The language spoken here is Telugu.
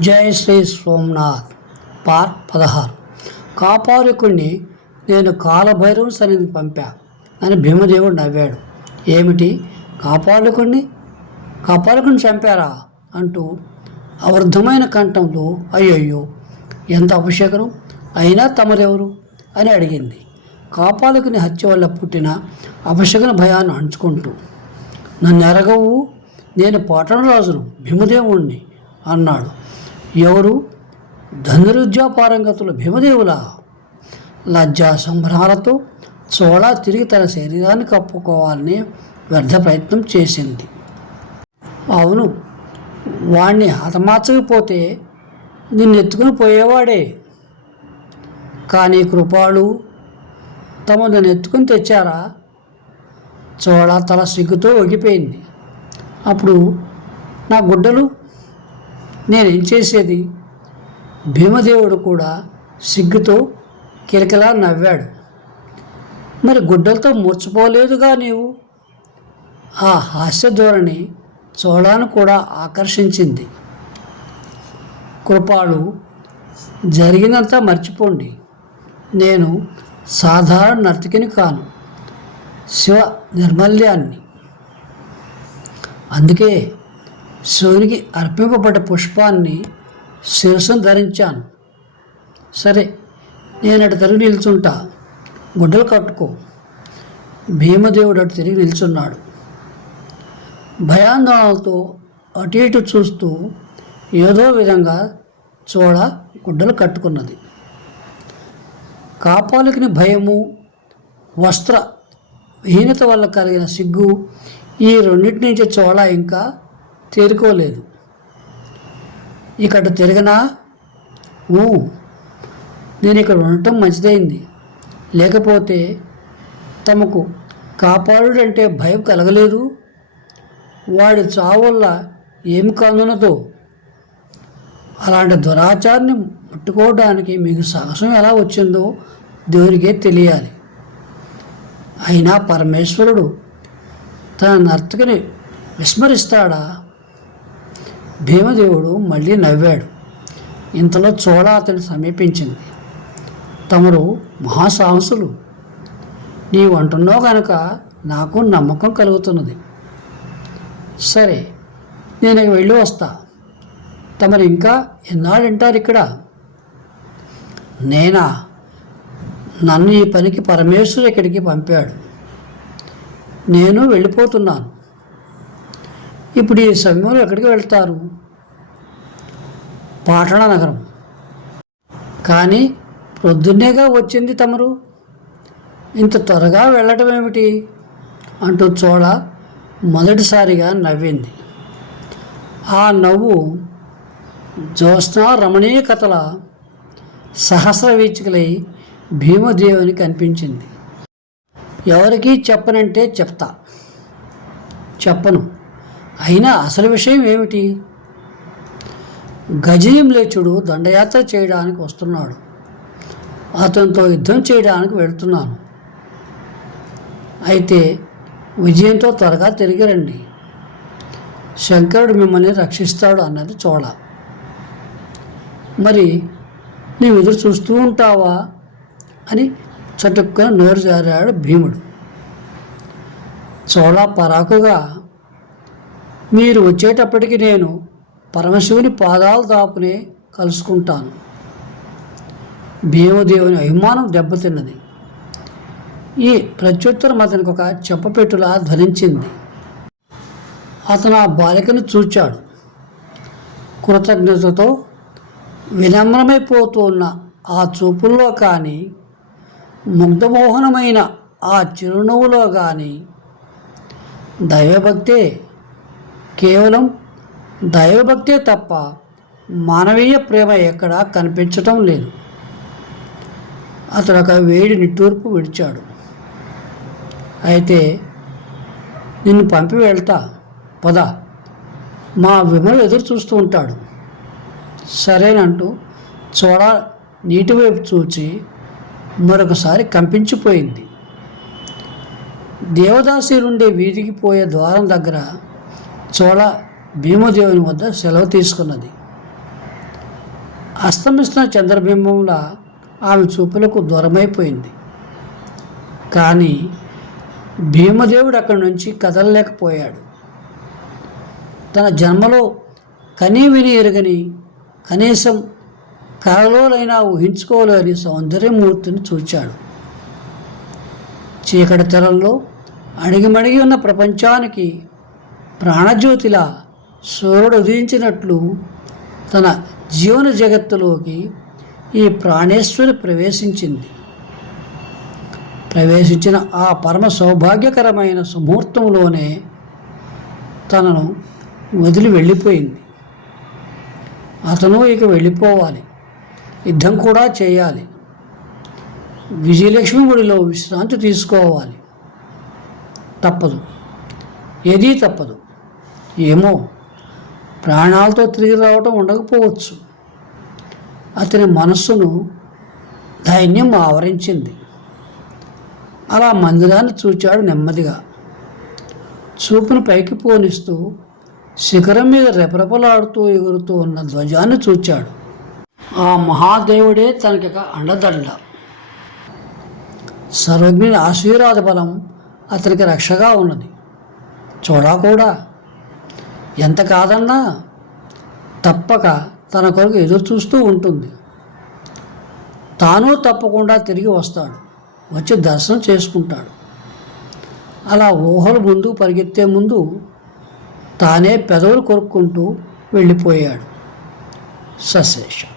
జయ శ్రీ సోమనాథ్. పార్ట్ పదహారు. కాపాలికుణ్ణి నేను కాలభైరవ సన్నిధి పంపా అని భీమదేవుడు నవ్వాడు. ఏమిటి? కాపాలికుణ్ణి కాపాలికుని చంపారా? అంటూ అవృద్ధమైన కంఠంతో అయ్యయ్యో ఎంత అభిషేకం అయినా తమరెవరు? అని అడిగింది. కాపాలకుని హత్య వల్ల పుట్టిన అభిషేకన భయాన్ని అంచుకుంటూ. నన్ను ఎరగవు నేను పట్టణరాజును భీమదేవుణ్ణి అన్నాడు. ఎవరు? ధనురుద్యాపారంగతులు భీమదేవుల. లజ్జా సంభ్రమాలతో చోళ తిరిగి తన శరీరాన్ని కప్పుకోవాలని వ్యర్థ ప్రయత్నం చేసింది. అవును వాణ్ణి హతమార్చకపోతే నిన్ను ఎత్తుకుని పోయేవాడే. కానీ కృపాలు తమ నన్ను ఎత్తుకుని తెచ్చారా? చోళ తల సిగ్గుతో ఒగిపోయింది. అప్పుడు నా గుడ్డలు నేనేం చేసేది? భీమదేవుడు కూడా సిగ్గుతో కిలకిలా నవ్వాడు. మరి గుడ్డలతో మూర్చిపోలేదుగా నీవు? ఆ హాస్య ధోరణి చోళాను కూడా ఆకర్షించింది. కృపాలు జరిగినంతా మర్చిపోండి. నేను సాధారణ నర్తకిని కాను. శివ నిర్మల్యాన్ని. అందుకే శివునికి అర్పింపబడ్డ పుష్పాన్ని శిరసం ధరించాను. సరే నేను అటు తిరిగి నిల్చుంటా. గుడ్డలు కట్టుకో. భీమదేవుడు అటు తిరిగి నిల్చున్నాడు. భయాందోళనలతో అటు ఇటు చూస్తూ ఏదో విధంగా చూడ గుడ్డలు కట్టుకున్నది. కాపాలికిని భయము వస్త్ర హీనత వల్ల కలిగిన సిగ్గు ఈ రెండింటి నుంచి చోళ ఇంకా తేరుకోలేదు. ఇక్కడ తిరగనా ఊ నేను ఇక్కడ ఉండటం మంచిదైంది. లేకపోతే తమకు కాపాడుడంటే భయం కలగలేదు. వాడి చావు వల్ల ఏమి కందునదో అలాంటి దురాచారాన్ని ముట్టుకోవడానికి మీకు సాహసం ఎలా వచ్చిందో దేవునికే తెలియాలి. అయినా పరమేశ్వరుడు తన నర్తకిని విస్మరిస్తాడా? భీమదేవుడు మళ్ళీ నవ్వాడు. ఇంతలో చోళ అతని సమీపించింది. తమరు మహాసాహసులు. నీవు అంటున్నావు కనుక నాకు నమ్మకం కలుగుతున్నది. సరే నేను వెళ్ళి వస్తా. తమరు ఇంకా ఎన్నాళ్ళు వింటారు ఇక్కడ? నేనా? నన్ను ఈ పనికి పరమేశ్వరు ఇక్కడికి పంపాడు. నేను వెళ్ళిపోతున్నాను. ఇప్పుడు ఈ సమయంలో ఎక్కడికి వెళ్తారు? పాటణ నగరం. కానీ ప్రొద్దున్నేగా వచ్చింది తమరు. ఇంత త్వరగా వెళ్ళటం ఏమిటి? అంటూ చోళ మొదటిసారిగా నవ్వింది. ఆ నవ్వు జ్యోత్స్నా రమణీయ కథల సహస్ర వీచికలై భీమదేవుని కనిపించింది. ఎవరికీ చెప్పనంటే చెప్తా. చెప్పను. అయినా అసలు విషయం ఏమిటి? గజయంలేచుడు దండయాత్ర చేయడానికి వస్తున్నాడు. అతనితో యుద్ధం చేయడానికి వెళుతున్నాను. అయితే విజయంతో త్వరగా తిరిగి రండి. శంకరుడు మిమ్మల్ని రక్షిస్తాడు అన్నది చోళ. మరి నీవు ఎదురు చూస్తూ ఉంటావా? అని చటుక్కున నోరు జారాడు భీముడు. చోళ పరాకుగా మీరు వచ్చేటప్పటికి నేను పరమశివుని పాదాలు దాపునే కలుసుకుంటాను. భీమదేవుని అభిమానం దెబ్బతిన్నది. ఈ ప్రత్యుత్తరం అతనికి ఒక చెప్పపెట్టులా ధ్వనించింది. అతను ఆ బాలికను చూచాడు. కృతజ్ఞతతో వినమ్రమైపోతున్న ఆ చూపుల్లో కానీ ముగ్ధమోహనమైన ఆ చిరునవ్వులో కానీ దైవభక్తే కేవలం దైవభక్తే తప్ప మానవీయ ప్రేమ ఎక్కడా కనిపించటం లేదు. అతడు ఒక వేడి నిట్టూర్పు విడిచాడు. అయితే నిన్ను పంపి వెళ్తా పద. మా విమలు ఎదురు చూస్తూ ఉంటాడు. సరేనంటూ చూడ నీటి వైపు చూచి మరొకసారి కంపించిపోయింది. దేవదాసి నుండి వీధికి పోయే ద్వారం దగ్గర చోళ భీమదేవుని వద్ద సెలవు తీసుకున్నది. అస్తమిస్తున్న చంద్రబింబంలా ఆమె చూపులకు దూరమైపోయింది. కానీ భీమదేవుడు అక్కడి నుంచి కదలలేకపోయాడు. తన జన్మలో కనీ విని ఎరుగని కనీసం కలలోనైనా ఊహించుకోలేని సౌందర్యమూర్తిని చూచాడు. చీకటి తెరల్లో అణిగిమణిగి ఉన్న ప్రపంచానికి ప్రాణజ్యోతిలా సూర్యుడు ఉదయించినట్లు తన జీవన జగత్తులోకి ఈ ప్రాణేశ్వరి ప్రవేశించింది. ప్రవేశించిన ఆ పరమ సౌభాగ్యకరమైన సుముహూర్తంలోనే తనను వదిలి వెళ్ళిపోయింది. అతను ఇక వెళ్ళిపోవాలి. యుద్ధం కూడా చేయాలి. విజయలక్ష్మి గుడిలో విశ్రాంతి తీసుకోవాలి. తప్పదు. ఏదీ తప్పదు. ఏమో ప్రాణాలతో తిరిగి రావటం ఉండకపోవచ్చు. అతని మనస్సును ధైన్యం ఆవరించింది. అలా మందిరాన్ని చూచాడు నెమ్మదిగా. చూపును పైకి పోనిస్తూ శిఖరం మీద రెపరెపలాడుతూ ఎగురుతూ ఉన్న ధ్వజాన్ని చూచాడు. ఆ మహాదేవుడే తనకి అండదండ. సర్వజ్ఞుని ఆశీర్వాద బలం అతనికి రక్షగా ఉన్నది. చూడా కూడా ఎంత కాదన్నా తప్పక తన కొరకు ఎదురు చూస్తూ ఉంటుంది. తాను తప్పకుండా తిరిగి వస్తాడు. వచ్చి దర్శనం చేసుకుంటాడు. అలా ఊహలు ముందు పరిగెత్తే ముందు తానే పెదవులు కొరుక్కుంటూ వెళ్ళిపోయాడు. సశేషం.